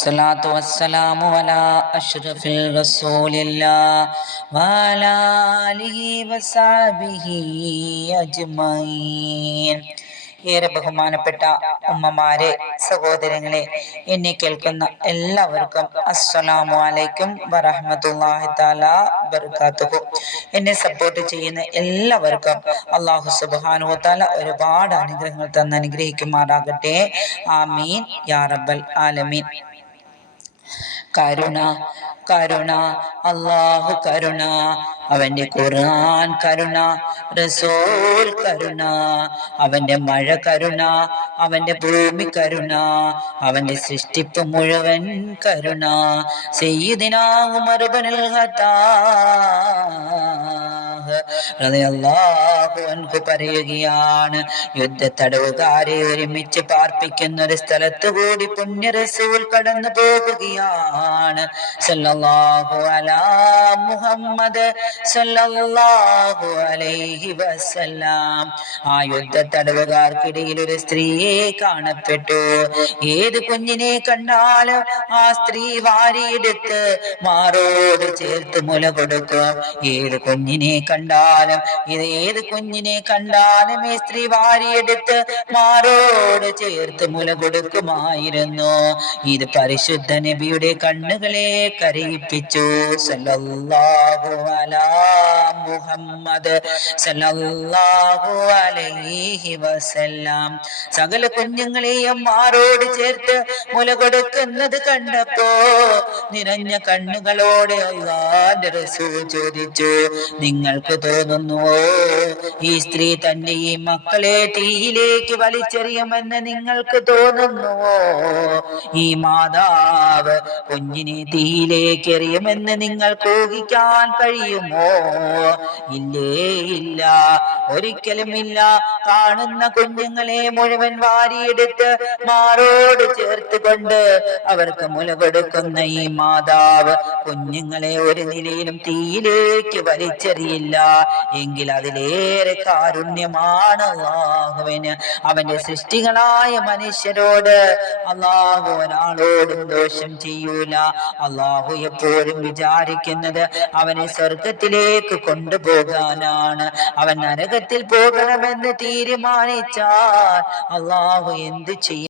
الصلاة والسلام على أشرف رسول الله وعلى آله وصحبه أجمعين. ഏറെ ബഹുമാനപ്പെട്ട ഉമ്മമാരെ, സഹോദരങ്ങളെ, എന്നെ കേൾക്കുന്ന എല്ലാവർക്കും അസ്സലാമു അലൈക്കും വറഹ്മത്തുള്ളാഹി തആല ബറകാതുഹു. എന്നെ സപ്പോർട്ട് ചെയ്യുന്ന എല്ലാവർക്കും അല്ലാഹു സുബ്ഹാനഹു വ തആല ഒരുപാട് അനുഗ്രഹങ്ങൾ തന്ന് അനുഗ്രഹിക്കുമാറാകട്ടെ. ആമീൻ യാ റബ്ബൽ ആലമീൻ. കരുണ കരുണ അല്ലാഹു കരുണ, അവന്റെ ഖുർആൻ കരുണ, റസൂൽ കരുണ, അവന്റെ മഴ കരുണ, അവന്റെ ഭൂമി കരുണ, അവന്റെ സൃഷ്ടിപ്പ് മുഴുവൻ കരുണ. സയ്യിദിനാ ഉമർ ഇബ്നുൽ ഖത്താബ് റളിയല്ലാഹു അൻഹു പറയുകയാണ്, യുദ്ധത്തടവുകാരെ ഒരുമിച്ച് പാർപ്പിക്കുന്ന ഒരു സ്ഥലത്ത് കൂടി പുണ്യ റസൂൽ കടന്നു പോകുകയാണ്. സല്ലല്ലാഹു അലാ മുഹമ്മദ് സല്ലല്ലാഹു അലൈഹി വസല്ലം. ആ യുദ്ധത്തടവുകാർക്കിടയിൽ ഒരു സ്ത്രീയെ കാണപ്പെട്ടു. ഏത് കുഞ്ഞിനെ കണ്ടാലും ആ സ്ത്രീ വാരിയെടുത്ത് മാറോട് ചേർത്ത് മുല കൊടുക്കും. ഏത് കുഞ്ഞിനെ കണ്ടാലും ഈ സ്ത്രീ വാരിയെടുത്ത് മാറോട് ചേർത്ത് മുല കൊടുക്കുമായിരുന്നു. ഇത് പരിശുദ്ധ നബിയുടെ കണ്ണുകളെ കരയിപ്പിച്ചു. സല്ലല്ലാഹു അലാ മുഹമ്മദ് സല്ലല്ലാഹു അലൈഹി വസല്ലം. സകല കുഞ്ഞുങ്ങളെയും മാറോട് ചേർത്ത് മുല കൊടുക്കുന്നത് കണ്ടപ്പോ നിറഞ്ഞ കണ്ണുകളോടെ അല്ലാഹുവിന്റെ റസൂൽ ചോദിച്ചു, നിങ്ങൾക്ക് തോന്നുന്നുവോ ഈ സ്ത്രീ തന്റെ ഈ മക്കളെ തീയിലേക്ക് വലിച്ചെറിയുമെന്ന് നിങ്ങൾക്ക് തോന്നുന്നുവോ? ഈ മാതാവ് കുഞ്ഞിനെ തീയിലേക്ക് എറിയുമെന്ന് നിങ്ങൾക്ക് ഊഹിക്കാൻ കഴിയുമോ? ഇല്ലേ, ഇല്ല, ഒരിക്കലും ഇല്ല. കാണുന്ന കുഞ്ഞുങ്ങളെ മുഴുവൻ വാരിയെടുത്ത് മാറോട് ചേർത്ത് കൊണ്ട് അവർക്ക് മുല കൊടുക്കുന്ന ഈ മാതാവ് കുഞ്ഞുങ്ങളെ ഒരു നിലയിലും തീയിലേക്ക് വലിച്ചെറിയില്ല. എങ്കിൽ അതിലേറെ കാരുണ്യമാണ് അല്ലാഹുവിന്. അവന്റെ സൃഷ്ടികളായ മനുഷ്യരോട് അല്ലാഹു ഒരാളോടും ദോഷം ചെയ്യൂല. അല്ലാഹു എപ്പോഴും വിചാരിക്കുന്നത് അവനെ സ്വർഗത്തിലേക്ക് കൊണ്ടുപോകാനാണ്. അവൻ നരകത്തിൽ പോകണമെന്ന് തീരുമാനിച്ചാൽ അല്ലാഹു എന്ത് ചെയ്യും?